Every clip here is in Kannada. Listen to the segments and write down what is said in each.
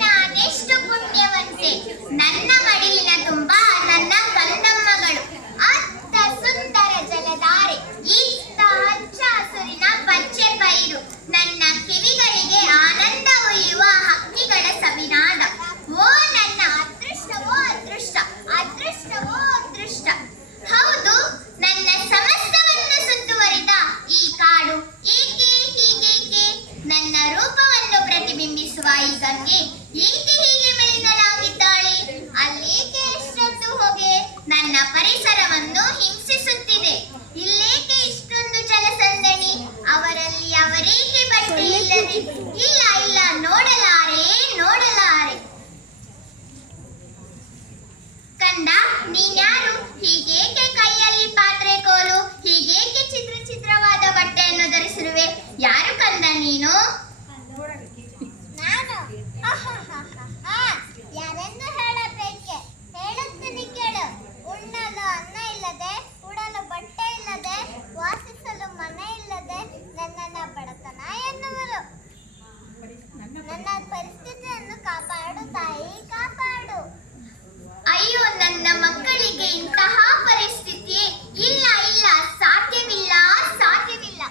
ನಾನೆಷ್ಟು ಪುಣ್ಯವಂತೆ, ನನ್ನ ಮಡಿಲಿನ ತುಂಬ ನನ್ನ ಕಂದಮ್ಮಗಳು. ಅತ್ತ ಸುಂದರ ಜಲಧಾರೆ, ಇತ್ತ ಹಚ್ಚ ಹಸುರಿನ ಪಚ್ಚೆ ಪೈರು, ನನ್ನ ಕಿವಿಗಳಿಗೆ ಆನಂದ ಒಯ್ಯುವ ಹಕ್ಕಿಗಳ ಸವಿನಾದ. ಓ ನನ್ನ ಅದೃಷ್ಟವೋ ಅದೃಷ್ಟ, ಅದೃಷ್ಟವೋ ಅದೃಷ್ಟ. ಹೌದು, ನನ್ನ ಸಮಸ್ತವನ್ನು ಸುತ್ತುವರಿದ ಈ ಕಾಡು ಏಕೆ ಹೀಗೇಕೆ? ನನ್ನ ರೂಪವನ್ನು ಪ್ರತಿಬಿಂಬಿಸುವ ಈ ಗಂಗೆ ಏಕೆ ಹೀಗೆ ಮೆಲಿನಲಾಗಿದ್ದಾಳೆ? ಅಲ್ಲೇಕೆ ಎಷ್ಟೊಂದು ಹೊಗೆ ನನ್ನ ಪರಿಸರವನ್ನು ಹಿಂಸಿಸುತ್ತಿದೆ? ಇಲ್ಲೇಕೆ ಇಷ್ಟೊಂದು ಜಲಸಂದಣಿ? ಅವರಲ್ಲಿ ಅವರೇಕೆ ಬಟ್ಟೆ ಇಲ್ಲದೆ? ಇಲ್ಲ ಇಲ್ಲ, ನೋಡಲಾರೆ ನೋಡಲಾರೆ. ಕಂದ, ನೀನ್ಯಾರು? ಹೀಗೇಕೆ ಕೈಯಲ್ಲಿ ಪಾತ್ರೆ ಕೋಲು, ಹೀಗೇಕೆ ಚಿತ್ರ ಚಿತ್ರವಾದ ಬಟ್ಟೆಯನ್ನು ಧರಿಸಿರುವೆ? ಯಾರು ಕಂದ ನೀನು? ನಾನು ಯಾರೆಂದು ಹೇಳಬೇಕೆ? ಹೇಳುತ್ತೀನಿ ಕೇಳು. ಉಣ್ಣಲು ಅನ್ನ ಇಲ್ಲದೆ, ಉಡಲು ಬಟ್ಟೆ ಇಲ್ಲದೆ, ವಾಸಿಸಲು ಮನೆ ಇಲ್ಲದೆ ನನ್ನನ್ನ ಬಡತನ ಎನ್ನುವರು. ನನ್ನ ಪರಿಸ್ಥಿತಿಯನ್ನು ಕಾಪಾಡು ತಾಯಿ, ಕಾಪಾಡು. ಅಯ್ಯೋ, ನನ್ನ ಮಕ್ಕಳಿಗೆ ಇಂತಹ ಪರಿಸ್ಥಿತಿ ಇಲ್ಲ ಇಲ್ಲ, ಸಾಧ್ಯವಿಲ್ಲ ಸಾಧ್ಯವಿಲ್ಲ.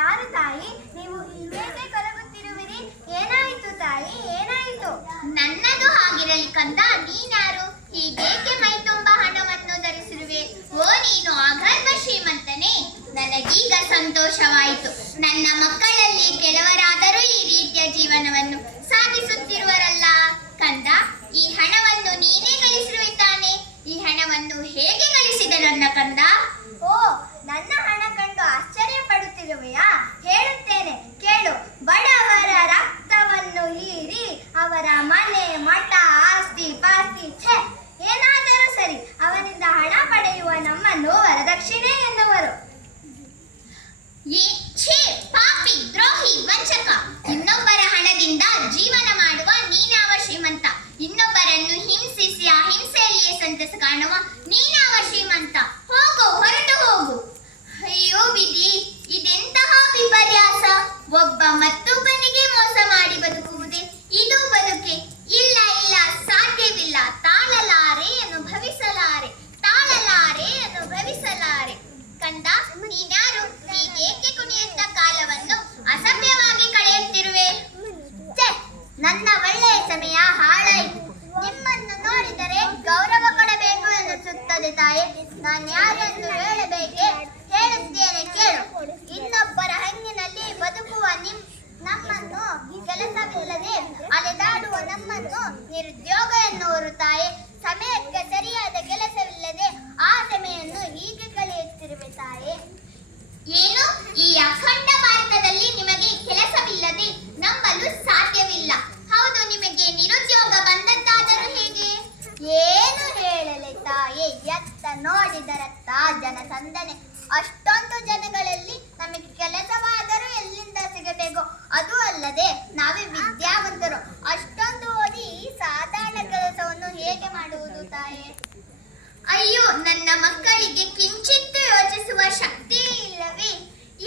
ಯಾರು ತಾಯಿ ನೀವು? ಇಲ್ಲೇಕೆ ಕೊರಗುತ್ತಿರುವಿರಿ? ಏನಾಯಿತು ತಾಯಿ, ಏನಾಯಿತು? ನನ್ನದು ಹಾಗಿರಲಿ ಕಂದ, ನೀನ್ಯಾರು? ಹೀಗೇಕೆ ಮೈ ತುಂಬ ಹಣವನ್ನು ಧರಿಸಿರುವೆ? ಓ, ನೀನು ಅಗರ್ಭ ಶ್ರೀಮಂತನೇ? ನನಗೀಗ ಸಂತೋಷವಾಯಿತು. ನನ್ನ ಮಕ್ಕಳಲ್ಲಿ ಕೆಲವರಾದರೂ ಈ ರೀತಿಯ ಜೀವನವನ್ನು ಸಾಗಿಸುತ್ತಿರುವರಲ್ಲ. ಕಂದ, ಈ ಹಣವನ್ನು ನೀನೇ ಗಳಿಸಿರುವೆ ತಾನೆ? ಈ ಹಣವನ್ನು ಹೇಗೆ ಗಳಿಸಿದೆ ನನ್ನ ಕಂದ? ಓ, ನನ್ನ ಹಣ ಕಂಡು ಆಶ್ಚರ್ಯ ಪಡುತ್ತಿರುವೆಯಾ? ಹೇಳುತ್ತೇನೆ ಕೇಳು. ಬಡವರ ರಕ್ತವನ್ನು ಹೀರಿ ಅವರ ಮನೆ ಮಠ ಆಸ್ತಿ ಪಾಸ್ತಿ ಛೆ ಏನಾದರೂ ಸರಿ, ಅವನಿಂದ ಹಣ ಪಡೆಯುವ ನಮ್ಮನ್ನು ವರದಕ್ಷಿಣೆ ಎನ್ನುವರು. ಈ ಛೇ, ಪಾಪಿ, ದ್ರೋಹಿ, ವಂಚಕ. ಇನ್ನೊಬ್ಬರ ಹಣದಿಂದ ಜೀವನ ಮಾಡುವ ನೀನಾವ ಶ್ರೀಮಂತ? ಇನ್ನೊಬ್ಬರನ್ನು ಹಿಂಸಿಸಿ ಆ ಹಿಂಸೆಯಲ್ಲಿಯೇ ಸಂತಸ ಕಾಣುವ ನೀನಾವ ಶ್ರೀಮಂತ? ಹೋಗು, ಹೊರಟು ಹೋಗು. ಅಯ್ಯೋ ವಿಧಿ, ಇದೆಂತಹ ವಿಪರ್ಯಾಸ! ಒಬ್ಬ ಮತ್ತೊಬ್ಬನಿಗೆ ಮೋಸ ಮಾಡಿ ಬದುಕುವುದೇ ಇದು ಬದುಕೆ? ಇಲ್ಲ ಇಲ್ಲ, ಸಾಧ್ಯವಿಲ್ಲ. ತಾಳಲಾರೆ, ಅನುಭವಿಸಲಾರೆ, ತಾಳಲಾರೆ, ಅನುಭವಿಸಲಾರೆ. ಕಂದ, ನೀನ್ಯಾರು? ಹೀಗೇಕೆ ಕುಣಿಯುತ್ತ ಕಾಲವನ್ನು ಅಸಭ್ಯವಾಗಿ ಕಳೆಯುತ್ತಿರುವೆ? ನನ್ನ ಒಳ್ಳೆಯ ಸಮಯ ಹಾಳಾಯಿತು. ನಿಮ್ಮನ್ನು ನೋಡಿದರೆ ಗೌರವ ಕೊಡಬೇಕು ಎನ್ನಿಸುತ್ತದೆ ತಾಯಿ. ನಾನು ಯಾರೆಂದು ಹೇಳಬೇಕೆ? ಹೇಳುತ್ತೇನೆ ಕೇಳು. ಇನ್ನೊಬ್ಬರ ಹಂಗಿನಲ್ಲಿ ಬದುಕುವ ನಮ್ಮನ್ನು, ಕೆಲಸವಿಲ್ಲದೆ ಅಲೆದಾಡುವ ನಮ್ಮನ್ನು ನಿರುದ್ಯೋಗ ಎನ್ನುವರು ತಾಯಿ. ಸಮಯಕ್ಕೆ ಸರಿಯಾದ ಕೆಲಸವಿಲ್ಲದೆ ಆ ಸಮಯವನ್ನು ಹೀಗೆ ಕಳೆಯುತ್ತಿರುವೆ ತಾಯಿ. ಏನು? ಈ ಅಖಂಡ ಭಾರತದಲ್ಲಿ ನಿಮಗೆ ಕೆಲಸವಿಲ್ಲದೆ ನಂಬಲು ಸಾಧ್ಯವಿಲ್ಲ. ಹೌದು, ನಿಮಗೆ ನಿರುದ್ಯೋಗ ಬಂದದ್ದಾದರೂ ಹೇಗೆ? ಏನು ಹೇಳಲೆ ತಾಯಿ? ಎತ್ತ ನೋಡಿದರತ್ತ ಜನಸಂದಣೆ. ಅಷ್ಟೊಂದು ಜನಗಳಲ್ಲಿ ನಮಗೆ ಕೆಲಸವಾದರೂ ಎಲ್ಲಿಂದ ಸಿಗಬೇಕು? ಅದು ಅಲ್ಲದೆ ನಾವೇ ವಿದ್ಯಾವಂತರು. ಅಷ್ಟೊಂದು ಓದಿ ಸಾಧಾರಣ ಕೆಲಸವನ್ನು ಹೇಗೆ ಮಾಡುವುದು ತಾಯಿ? ಅಯ್ಯೋ, ನನ್ನ ಮಕ್ಕಳಿಗೆ ಕಿಂಚಿತ್ತು ಯೋಚಿಸುವ ಶಕ್ತಿಯೇ ಇಲ್ಲವೇ?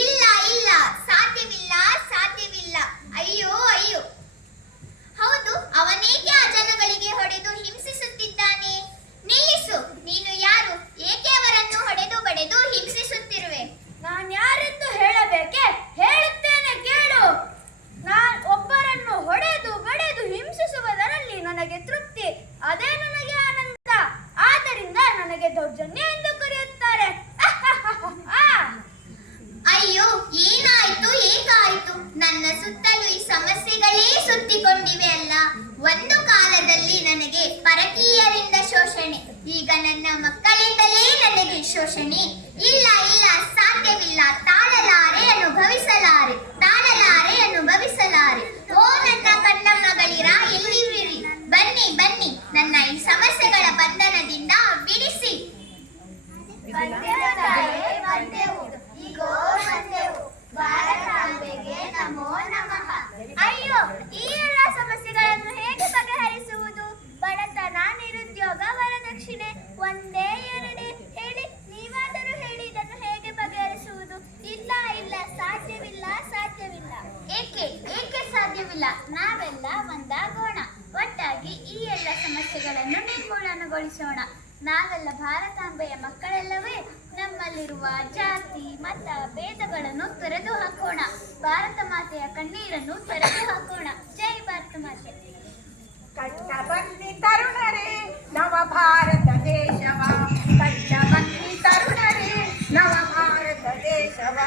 ಇಲ್ಲ ಇಲ್ಲ, ಸಾಧ್ಯವಿಲ್ಲ ಸಾಧ್ಯವಿಲ್ಲ. ಅಯ್ಯೋ ಅಯ್ಯೋ. ಹೌದು, ಅವನೇಕೆ ಆ ಜನಗಳಿಗೆ ಹೊಡೆದು ಹಿಂಸಿಸುತ್ತಿದ್ದಾನೆ? ನಿಲ್ಲಿಸು. ನೀನು ಯಾರು? ಏಕೆ ಅವರನ್ನು ಹೊಡೆದು ಬಡೆದು ಹಿಂಸಿಸುತ್ತಿರುವೆ? ನಾನು ಯಾರೆಂದು ಹೇಳಬೇಕೆ? ಹೇಳುತ್ತೇನೆ ಕೇಳು. ನಾನು ಒಬ್ಬರನ್ನು ಹೊಡೆದು ಬಡೆದು ಹಿಂಸಿಸುವುದರಲ್ಲಿ ನನಗೆ ತೃಪ್ತಿ, ಅದೇ ನನಗೆ ಆನಂದ. ಆದ್ದರಿಂದ ನನಗೆ ದೌರ್ಜನ್ಯ ಎಂದು ಕರೆಯುತ್ತಾರೆ. ಅಯ್ಯೋ, ಏನಾಯ್ತು ಏಕಾಯ್ತು? ನನ್ನ ಸುತ್ತಲೂ ಈ ಸಮಸ್ಯೆಗಳೇ ಸುತ್ತಿಕೊಂಡಿವೆ ಅಲ್ಲ. ಒಂದು ಕಾಲದಲ್ಲಿ ನನಗೆ ಪರಕೀಯರಿಂದ ಶೋಷಣೆ, ಈಗ ನನ್ನ ಮಕ್ಕಳಿಂದಲೇ ನನಗೆ ಶೋಷಣೆ. ಇಲ್ಲ ಇಲ್ಲ, ಸಾಧ್ಯವಿಲ್ಲ. ತಾಳಲಾರೆ, ಅನುಭವಿಸಲಾರೆ, ತಾಳಲಾರೆ, ಅನುಭವಿಸಲಾರೆ. ಓ ನನ್ನ ಕಣ್ಣಮ್ಮಗಳಿರ, ಎಲ್ಲಿರುವಿರಿ? ಬನ್ನಿ ಬನ್ನಿ, ನನ್ನ ಈ ಸಮಸ್ಯೆಗಳ ಬಂಧನದಿಂದ ಬಿಡಿಸಿ. ಅಯ್ಯೋ, ಈ ಎಲ್ಲ ಸಮಸ್ಯೆಗಳನ್ನು ಹೇಗೆ ಬಗೆಹರಿಸುವುದು? ಬಡತನ, ನಿರುದ್ಯೋಗ, ವರದಕ್ಷಿಣೆ ಒಂದೇ ಎರಡೇ? ಹೇಳಿ, ನೀವಾದರೂ ಹೇಳಿ, ಇದನ್ನು ಹೇಗೆ ಬಗೆಹರಿಸುವುದು? ಇಲ್ಲ ಇಲ್ಲ, ಸಾಧ್ಯವಿಲ್ಲ ಸಾಧ್ಯವಿಲ್ಲ. ಏಕೆ ಏಕೆ ಸಾಧ್ಯವಿಲ್ಲ? ನಾವೆಲ್ಲ ಉಳಿಸೋಣ. ನಾವೆಲ್ಲ ಭಾರತಾಂಬೆಯ ಮಕ್ಕಳೆಲ್ಲವೇ. ನಮ್ಮಲ್ಲಿರುವ ಜಾತಿ ಮತ ಭೇದಗಳನ್ನು ತೊರೆದು ಹಾಕೋಣ. ಭಾರತ ಮಾತೆಯ ಕಣ್ಣೀರನ್ನು ತೊರೆದು ಹಾಕೋಣ. ಜೈ ಭಾರತ ಮಾತೆ. ಕಟ್ಟ ಬನ್ನಿ ತರುಣರೇ ನವ ಭಾರತ ದೇಶವ, ಕಟ್ಟ ಬನ್ನಿ ತರುಣರೇ ನವ ಭಾರತ ದೇಶವ.